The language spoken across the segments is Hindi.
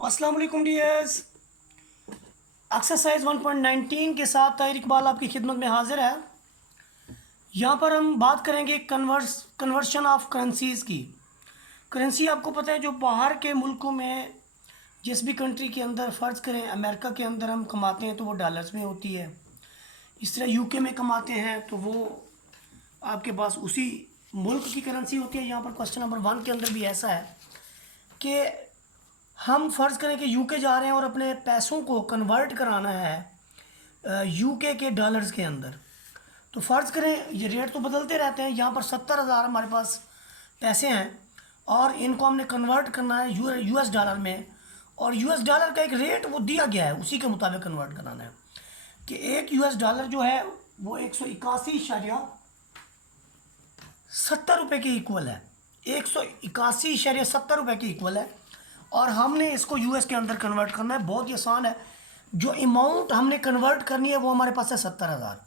अस्सलाम वालेकुम डियर्स। एक्सरसाइज 1.19 के साथ ताहिर इकबाल आपकी खिदमत में हाजिर है। यहाँ पर हम बात करेंगे कन्वर्शन ऑफ करेंसीज़ की। करेंसी आपको पता है जो बाहर के मुल्कों में जिस भी कंट्री के अंदर फ़र्ज़ करें अमेरिका के अंदर हम कमाते हैं तो वो डॉलर्स में होती है। इस तरह यूके में कमाते हैं तो वो आपके पास उसी मुल्क की करेंसी होती है। यहाँ पर क्वेश्चन नंबर 1 के अंदर भी ऐसा है कि हम फ़र्ज़ करें कि यूके जा रहे हैं और अपने पैसों को कन्वर्ट कराना है यूके के डॉलर्स के अंदर। तो फ़र्ज़ करें ये रेट तो बदलते रहते हैं। यहाँ पर 70,000 हमारे पास पैसे हैं और इनको हमने कन्वर्ट करना है यूएस डॉलर में, और यूएस डॉलर का एक रेट वो दिया गया है, उसी के मुताबिक कन्वर्ट कराना है कि एक यूएस डॉलर जो है वो 181.70 रुपये के इक्वल है। 181.70 रुपये के इक्वल है और हमने इसको यूएस के अंदर कन्वर्ट करना है। बहुत ही आसान है। जो अमाउंट हमने कन्वर्ट करनी है वो हमारे पास है 70,000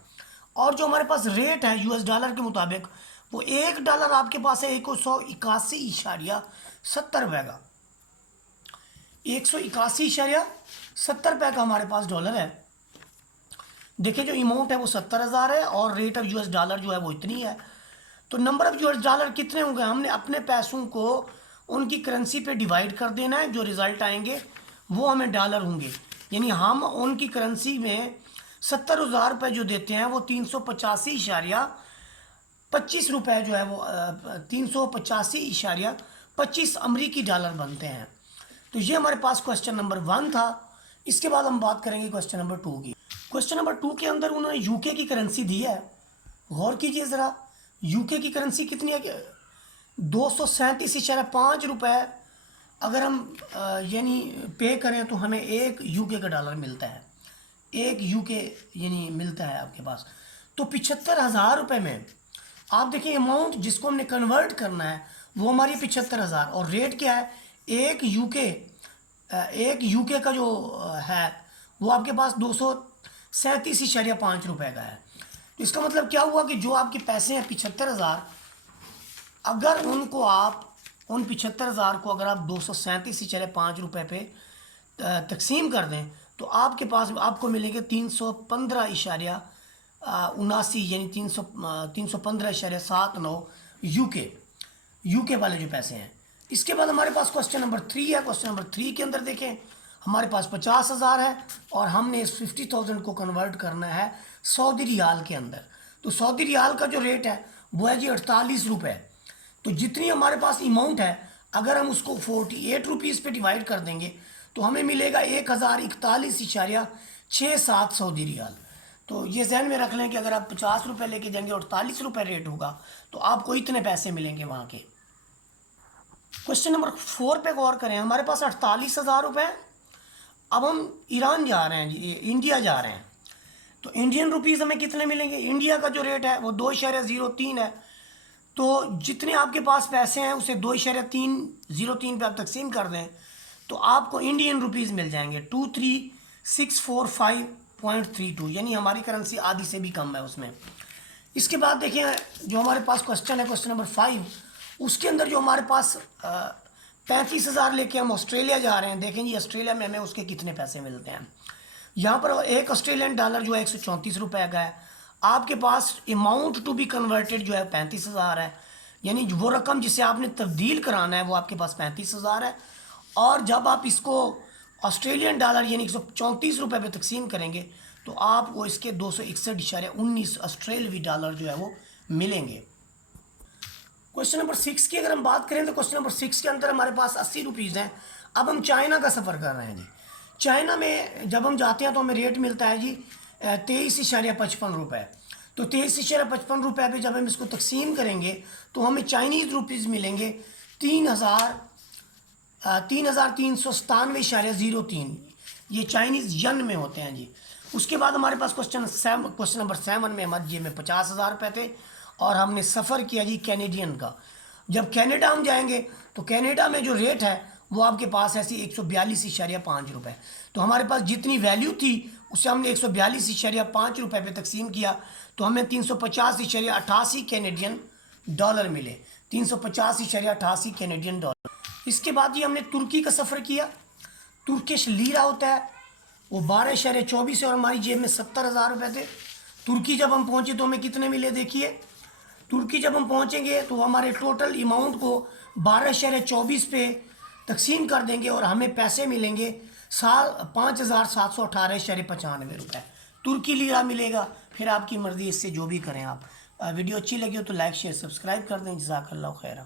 और जो हमारे पास रेट है यूएस डॉलर के मुताबिक वो $1 आपके पास है 181.70 रुपये का। 181.70 रुपये का हमारे पास डॉलर है। देखिए जो अमाउंट है वो 70,000 है और रेट ऑफ यूएस डॉलर जो है वो इतनी है। तो नंबर ऑफ यूएस डॉलर कितने होंगे, हमने अपने पैसों को उनकी करेंसी पे डिवाइड कर देना है। जो रिज़ल्ट आएंगे वो हमें डॉलर होंगे, यानी हम उनकी करेंसी में 70,000 रुपये जो देते हैं वो 385.25 रुपये जो है वो 385.25 अमरीकी डॉलर बनते हैं। तो ये हमारे पास क्वेश्चन नंबर 1 था। इसके बाद हम बात करेंगे क्वेश्चन नंबर 2 की। क्वेश्चन नंबर 2 के अंदर उन्होंने यूके की करेंसी दी है। गौर कीजिए ज़रा, यूके की करेंसी कितनी है? 237.5 रुपये अगर हम यानी पे करें तो हमें एक यूके का डॉलर मिलता है। एक यूके यानी मिलता है आपके पास। तो 75,000 रुपये में आप देखिए अमाउंट जिसको हमने कन्वर्ट करना है वो हमारी 75,000 और रेट क्या है? एक यूके का जो है वो आपके पास 237.5 रुपये का है। तो इसका मतलब क्या हुआ कि जो आपके पैसे हैं 75,000, अगर उनको आप उन 75,000 को अगर आप 237.5 रुपये पे तकसीम कर दें तो आपके पास आपको मिलेंगे 315.79 यानी 315.79 यूके वाले जो पैसे हैं। इसके बाद हमारे पास क्वेश्चन नंबर 3 है। क्वेश्चन नंबर 3 के अंदर देखें हमारे पास 50,000 है और हमने इस 50,000 को कन्वर्ट करना है सऊदी रियाल के अंदर। तो सऊदी रियाल का जो रेट है वो है जी 48 रुपये। तो जितनी हमारे पास अमाउंट है अगर हम उसको 48 रुपीज़ पे डिवाइड कर देंगे तो हमें मिलेगा 1041.67 सऊदी रियाल। तो ये जहन में रख लें कि अगर आप 50 रुपये लेके जाएंगे और 48 रुपये रेट होगा तो आपको इतने पैसे मिलेंगे वहाँ के। क्वेश्चन नंबर 4 पे गौर करें। हमारे पास 48,000 रुपये। अब हम ईरान जा रहे हैं जी, इंडिया जा रहे हैं, तो इंडियन रुपीज़ हमें कितने मिलेंगे? इंडिया का जो रेट है वो 2.03 है। तो जितने आपके पास पैसे हैं उसे 2.303 पे आप तकसीम कर दें तो आपको इंडियन रुपीज़ मिल जाएंगे 23,645.32, यानी हमारी करेंसी आधी से भी कम है उसमें। इसके बाद देखिए जो हमारे पास क्वेश्चन है क्वेश्चन नंबर 5, उसके अंदर जो हमारे पास 35,000 लेके हम ऑस्ट्रेलिया जा रहे हैं। देखें जी ऑस्ट्रेलिया में हमें उसके कितने पैसे मिलते हैं। यहाँ पर एक ऑस्ट्रेलियन डॉलर जो है 134 रुपये का है। आपके पास अमाउंट टू बी कन्वर्टेड जो है 35,000 है, यानी वो रकम जिसे आपने तब्दील कराना है वो आपके पास 35,000 है। और जब आप इसको ऑस्ट्रेलियन डॉलर यानी 134 रुपये पे तकसीम करेंगे तो आपको इसके 261.19 ऑस्ट्रेलवी डॉलर जो है वो मिलेंगे। क्वेश्चन नंबर 6 की अगर हम बात करें तो क्वेश्चन नंबर 6 के अंदर हमारे पास 80 रुपीज़ हैं। अब हम चाइना का सफ़र कर रहे हैं जी। चाइना में जब हम जाते हैं तो हमें रेट मिलता है जी 23.55 रुपये। तो 23.55 रुपये पे जब हम इसको तकसीम करेंगे तो हमें चाइनीज़ रुपीज़ मिलेंगे 3,397.03। ये चाइनीज़ यन में होते हैं जी। उसके बाद हमारे पास क्वेश्चन नंबर 7 में हमारे जेब में 50,000 रुपये थे और हमने सफ़र किया जी कैनेडियन का। जब कनाडा हम जाएंगे तो कनाडा में जो रेट है वो आपके पास ऐसी 142.5 रुपये। तो हमारे पास जितनी वैल्यू थी उससे हमने 142.5 रुपये पे तकसीम किया तो हमें 350.88 कैनेडियन डॉलर मिले। 350.88 कैनेडियन डॉलर। इसके बाद ये हमने तुर्की का सफ़र किया। तुर्किश लीरा होता है वो 12.24 है और हमारी जेब में 70,000 रुपये थे। तुर्की जब हम पहुँचे तो हमें कितने मिले देखिए, तुर्की जब हम पहुँचेंगे तो हमारे टोटल अमाउंट को 12.24 पे तकसीम कर देंगे और हमें पैसे मिलेंगे 5,718.95 रुपये तुर्की लीरा मिलेगा। फिर आपकी मर्ज़ी, इससे जो भी करें आप। वीडियो अच्छी लगी हो तो लाइक शेयर सब्सक्राइब कर दें। जज़ाकल्लाहु खैरा।